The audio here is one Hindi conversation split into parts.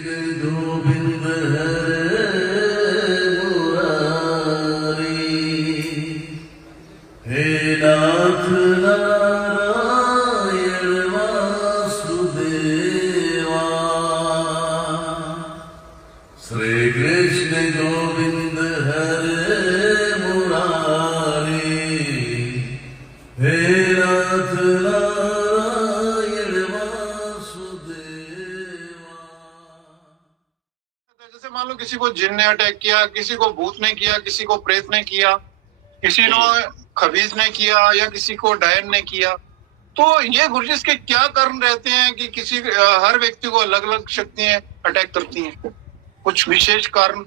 कृष्ण गोविंद हरे मुरारी, हे नाथ नारायण वासुदेवा। श्री कृष्ण गोविंद हरे मुरारी, हे नाथ नारायण वासुदेवा। जैसे मान लो किसी को जिन ने अटैक किया, किसी को भूत ने किया, किसी को प्रेत ने किया, किसी ने खबीज ने किया या किसी को डायन ने किया, तो ये गुरुजी इसके क्या कारण रहते हैं कि किसी हर व्यक्ति को अलग अलग शक्तियां अटैक करती हैं? कुछ विशेष कारण?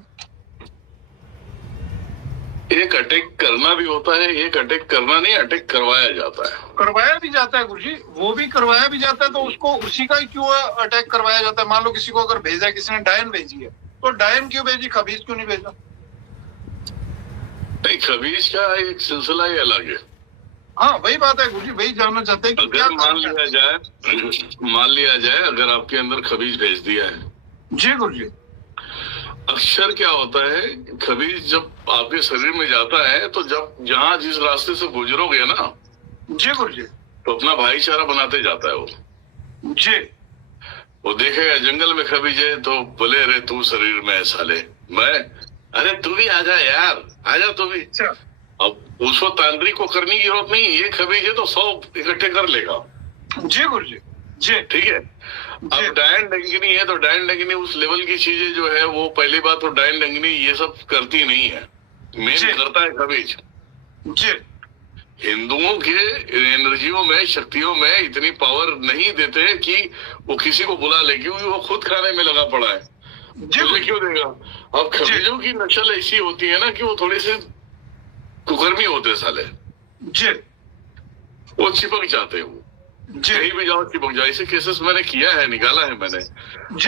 एक अटैक करना भी होता है, एक अटैक करना नहीं, अटैक करवाया जाता है। करवाया भी जाता है गुरुजी, वो भी करवाया भी जाता है, तो उसको उसी का ही क्यों अटैक करवाया जाता है? मान लो किसी को अगर भेजा, किसी ने डायन भेजी है, तो डायन क्यों भेजी, खबीज क्यों नहीं भेजा? नहीं, खबीज का एक सिलसिला ही अलग है। हाँ वही बात है गुरुजी, वही जानना चाहते हैं कि क्या मान लिया जाए अगर आपके अंदर खबीज भेज दिया है। जी गुरुजी। अक्सर क्या होता है, खबीज जब आपके शरीर में जाता है तो जब जहाँ जिस रास्ते से गुजरोगे ना, जी गुरुजी, तो अपना भाईचारा बनाते जाता है वो। जी। वो देखेगा जंगल में खबीज है तो बोले अरे तू शरीर में है साले, मैं अरे तू भी आजा यार, आजा तू भी। अब उसको तांत्रिक को करने की जरूरत नहीं, ये खबीज है तो 100 इकट्ठे कर लेगा। जी गुरुजी, जी। ठीक है। अब डायन डंगिनी है तो डायन डंगिनी उस लेवल की चीजें जो है वो, पहली बात तो डायन डंगिनी ये सब करती नहीं है, मेन करता है खबीज। जी। हिंदुओं के एनर्जियों में, शक्तियों में इतनी पावर नहीं देते कि वो किसी को बुला ले, क्योंकि वो खुद खाने में लगा पड़ा है, मुझे क्यों देगा। अब खबीजों की नस्ल ऐसी होती है ना कि वो थोड़े से कुकर्मी होते साले। जी। वो चिपक जाते हैं, वो कहीं भी जाओ चिपक जाओ। ऐसे केसेस मैंने किया है, निकाला है मैंने।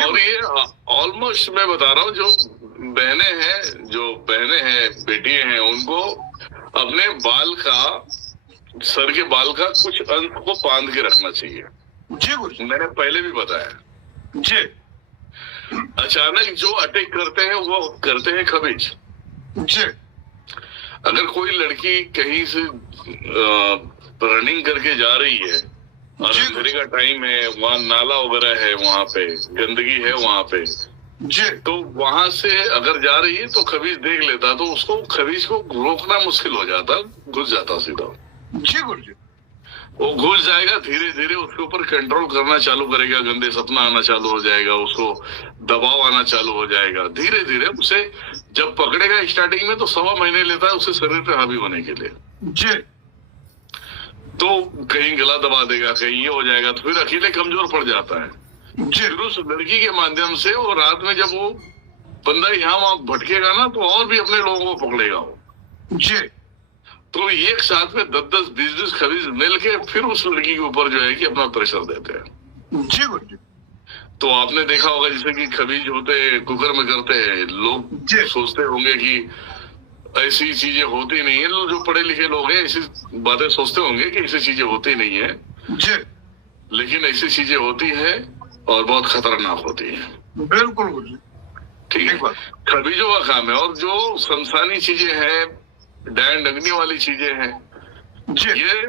और ये ऑलमोस्ट मैं बता रहा हूँ, जो बहनें हैं, बेटियां हैं, उनको अपने बाल का, सर के बाल का कुछ अंश को बांध के रखना चाहिए। जी मैंने पहले भी बताया। जी। अचानक जो अटैक करते हैं वो करते हैं खबीज। जी। अगर कोई लड़की कहीं से रनिंग करके जा रही है और अंधेरे का टाइम है, वहाँ नाला वगैरह है, वहाँ पे गंदगी है वहाँ पे, जी, तो वहां से अगर जा रही है तो खबीज देख लेता, तो उसको खबीज को रोकना मुश्किल हो जाता, घुस जाता सीधा। जी गुरुजी। वो घुस जाएगा, धीरे धीरे उसके ऊपर कंट्रोल करना चालू करेगा, गंदे सपना आना चालू हो जाएगा, उसको दबाव आना चालू हो जाएगा। धीरे धीरे उसे जब पकड़ेगा स्टार्टिंग में तो 1.25 महीने लेता है उसे शरीर पे हावी होने के लिए। जी। तो कहीं गला दबा देगा, कहीं ये हो जाएगा, तो फिर अकेले कमजोर पड़ जाता है। फिर उस लड़की के माध्यम से वो रात में जब वो बंदा यहाँ वहां भटकेगा ना, तो और भी अपने लोगों को पकड़ेगा वो। जी। तो एक साथ में 10-10, 20-20 खबीज मिल के फिर उस लड़की के ऊपर जो है कि अपना प्रेशर देते हैं। जी गुरुजी। तो आपने देखा होगा जैसे कि खबीज होते कुकर में करते हैं, लोग सोचते होंगे कि ऐसी चीजें होती नहीं है, जो पढ़े लिखे लोग हैं ऐसी बातें सोचते होंगे कि ऐसी चीजें होती नहीं है। जी। लेकिन ऐसी चीजें होती है और बहुत खतरनाक होती है। बिल्कुल गुरुजी, ठीक है। खबीजों का काम है। और जो शमशानी चीजें हैं, डायन डंगनी वाली चीजें हैं, ये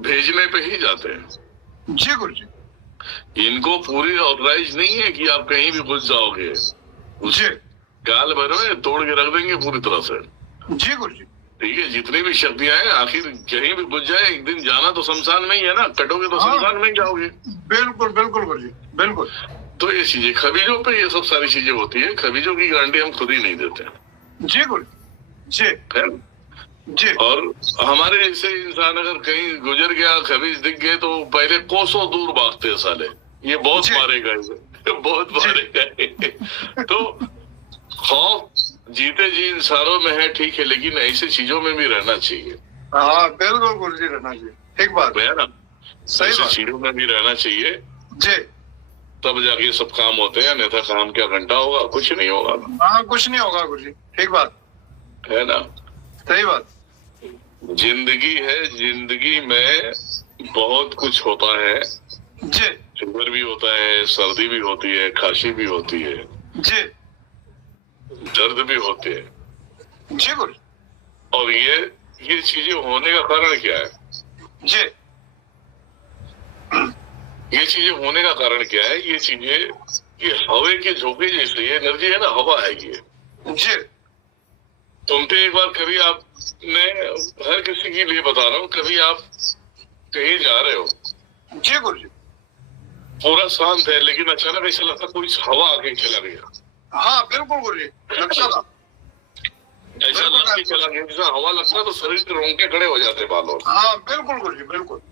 भेजने पे ही जाते हैं। जी गुरुजी। इनको पूरी ऑथराइज नहीं है कि आप कहीं भी घुस जाओगे, उसे गाल भर में तोड़ के रख देंगे पूरी तरह से। जी गुरुजी। ठीक है। जितनी भी शक्तियां हैं, आखिर कहीं भी घुस जाए, एक दिन जाना तो शमशान में ही है ना, कटोगे तो शमशान में ही जाओगे। बिल्कुल बिल्कुल गुरुजी, बिल्कुल। तो ये चीजें खबीजों पे ये सब सारी चीजें होती है। खबीजों की गारंटी हम खुद ही नहीं देते। जी गुरुजी। जी। जी। और हमारे जैसे इंसान अगर कहीं गुजर गया, खबीज दिख गए, तो पहले कोसों दूर भागते हैं साले, ये बहुत मारेगा, इसे बहुत मारेगा। तो खौफ जीते जी इंसानों में है, ठीक है, लेकिन ऐसी चीजों में भी रहना चाहिए। हाँ बिल्कुल गुरुजी, रहना चाहिए। ठीक बात है ना, ऐसी चीजों में भी रहना चाहिए। जी। तब जाके सब काम होते हैं, अन्यथा काम क्या घंटा होगा, कुछ नहीं होगा। हाँ कुछ नहीं होगा गुरुजी, ठीक बात है ना, सही बात। जिंदगी है, जिंदगी में बहुत कुछ होता है। जी। फीवर भी होता है, सर्दी भी होती है, खांसी भी होती है, जी दर्द भी होते हैं। जी गुरु और ये चीजें होने का कारण क्या है? जी ये चीजें होने का कारण क्या है? ये चीजें, ये हवा के झोंके जैसे, ये एनर्जी है ना, हवा है ये। जी तुम पे एक बार कभी आपने, हर किसी के लिए बता रहा हूँ, कभी आप कहीं जा रहे हो, जी गुरु जी, पूरा शांत है, लेकिन अचानक ऐसा लगता कोई हवा आके चला गया, हाँ बिल्कुल गुरु जी, लगता था, ऐसा लग के चला गया, जैसा हवा लगता है तो शरीर के रोंगटे खड़े हो जाते बालों। हाँ बिल्कुल गुरु जी, बिल्कुल